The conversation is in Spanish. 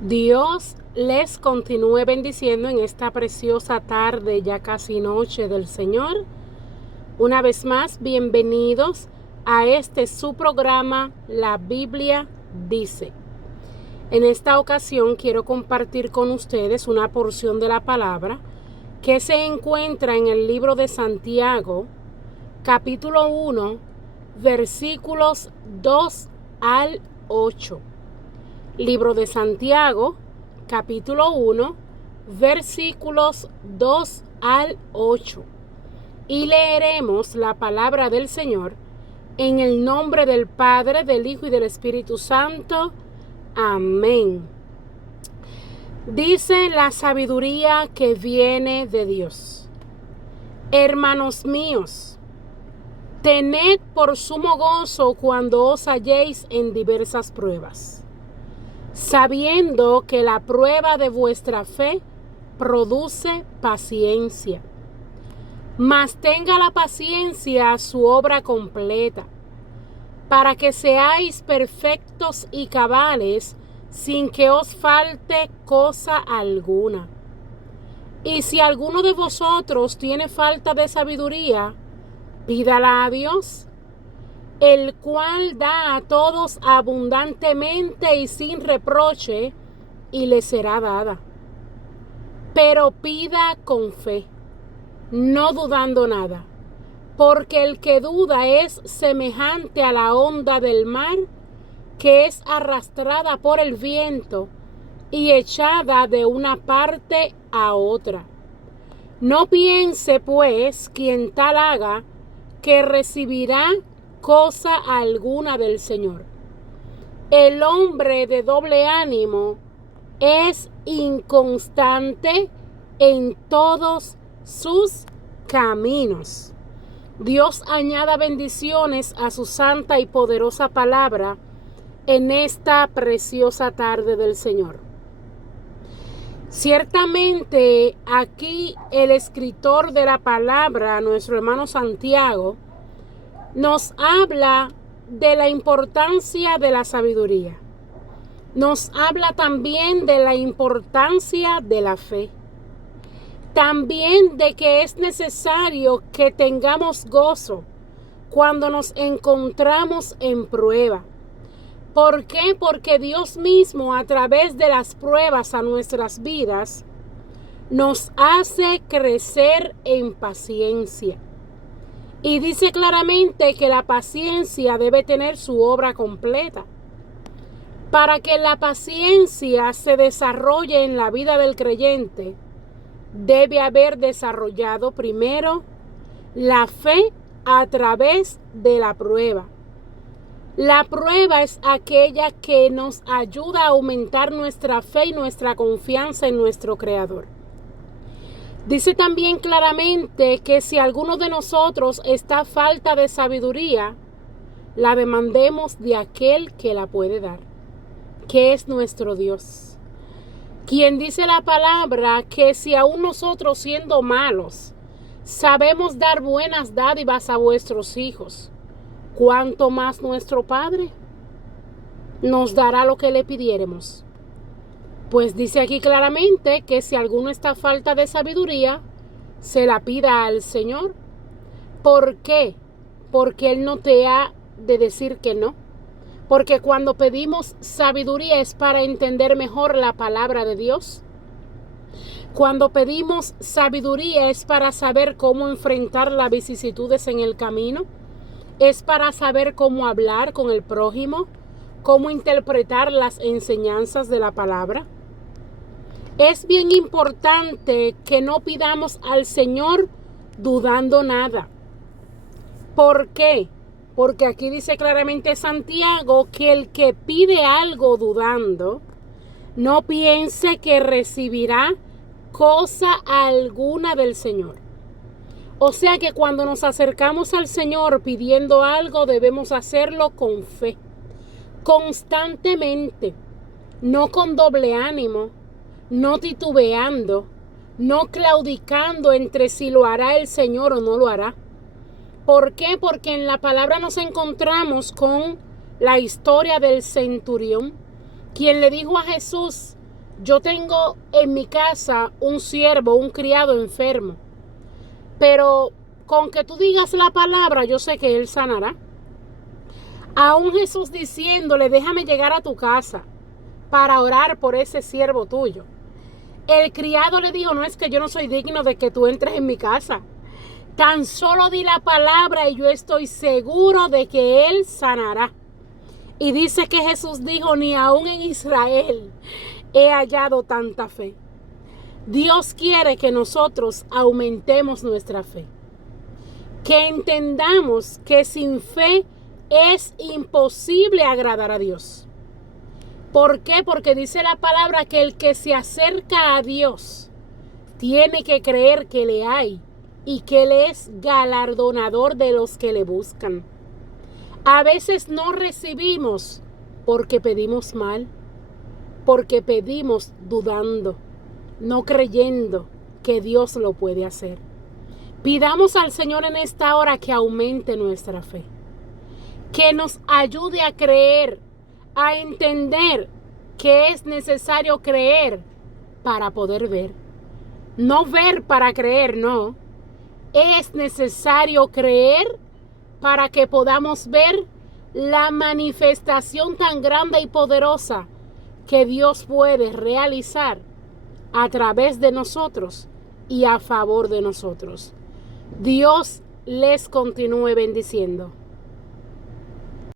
Dios les continúe bendiciendo en esta preciosa tarde, ya casi noche del Señor. Una vez más, bienvenidos a su programa, La Biblia Dice. En esta ocasión quiero compartir con ustedes una porción de la palabra que se encuentra en el libro de Santiago, capítulo 1, versículos 2 al 8. Libro de Santiago, capítulo 1, versículos 2 al 8. Y leeremos la palabra del Señor en el nombre del Padre, del Hijo y del Espíritu Santo. Amén. Dice la sabiduría que viene de Dios. Hermanos míos, tened por sumo gozo cuando os halléis en diversas pruebas, sabiendo que la prueba de vuestra fe produce paciencia. Mas tenga la paciencia su obra completa, para que seáis perfectos y cabales, sin que os falte cosa alguna. Y si alguno de vosotros tiene falta de sabiduría, pídala a Dios, el cual da a todos abundantemente y sin reproche, y le será dada. Pero pida con fe, no dudando nada, porque el que duda es semejante a la onda del mar, que es arrastrada por el viento y echada de una parte a otra. No piense, pues, quien tal haga, que recibirá cosa alguna del Señor. El hombre de doble ánimo es inconstante en todos sus caminos. Dios añada bendiciones a su santa y poderosa palabra en esta preciosa tarde del Señor. Ciertamente aquí el escritor de la palabra, nuestro hermano Santiago, nos habla de la importancia de la sabiduría. Nos habla también de la importancia de la fe. También de que es necesario que tengamos gozo cuando nos encontramos en prueba. ¿Por qué? Porque Dios mismo, a través de las pruebas a nuestras vidas, nos hace crecer en paciencia. Y dice claramente que la paciencia debe tener su obra completa. Para que la paciencia se desarrolle en la vida del creyente, debe haber desarrollado primero la fe a través de la prueba. La prueba es aquella que nos ayuda a aumentar nuestra fe y nuestra confianza en nuestro Creador. Dice también claramente que si alguno de nosotros está falta de sabiduría, la demandemos de aquel que la puede dar, que es nuestro Dios. Quien dice la palabra que si aún nosotros siendo malos sabemos dar buenas dádivas a vuestros hijos, ¿cuánto más nuestro Padre nos dará lo que le pidiéremos? Pues dice aquí claramente que si alguno está falta de sabiduría, se la pida al Señor. ¿Por qué? Porque Él no te ha de decir que no. Porque cuando pedimos sabiduría es para entender mejor la palabra de Dios. Cuando pedimos sabiduría es para saber cómo enfrentar las vicisitudes en el camino. Es para saber cómo hablar con el prójimo, cómo interpretar las enseñanzas de la palabra. Es bien importante que no pidamos al Señor dudando nada. ¿Por qué? Porque aquí dice claramente Santiago que el que pide algo dudando, no piense que recibirá cosa alguna del Señor. O sea que cuando nos acercamos al Señor pidiendo algo, debemos hacerlo con fe, constantemente, no con doble ánimo, no titubeando, no claudicando entre si lo hará el Señor o no lo hará. ¿Por qué? Porque en la palabra nos encontramos con la historia del centurión, quien le dijo a Jesús: Yo tengo en mi casa un siervo, un criado enfermo, pero con que tú digas la palabra, yo sé que él sanará. Aún Jesús diciéndole, déjame llegar a tu casa para orar por ese siervo tuyo. El criado le dijo, no, es que yo no soy digno de que tú entres en mi casa. Tan solo di la palabra y yo estoy seguro de que él sanará. Y dice que Jesús dijo, ni aún en Israel he hallado tanta fe. Dios quiere que nosotros aumentemos nuestra fe. Que entendamos que sin fe es imposible agradar a Dios. ¿Por qué? Porque dice la palabra que el que se acerca a Dios tiene que creer que le hay y que Él es galardonador de los que le buscan. A veces no recibimos porque pedimos mal, porque pedimos dudando, no creyendo que Dios lo puede hacer. Pidamos al Señor en esta hora que aumente nuestra fe, que nos ayude a creer, a entender que es necesario creer para poder ver. No ver para creer, no. Es necesario creer para que podamos ver la manifestación tan grande y poderosa que Dios puede realizar a través de nosotros y a favor de nosotros. Dios les continúe bendiciendo.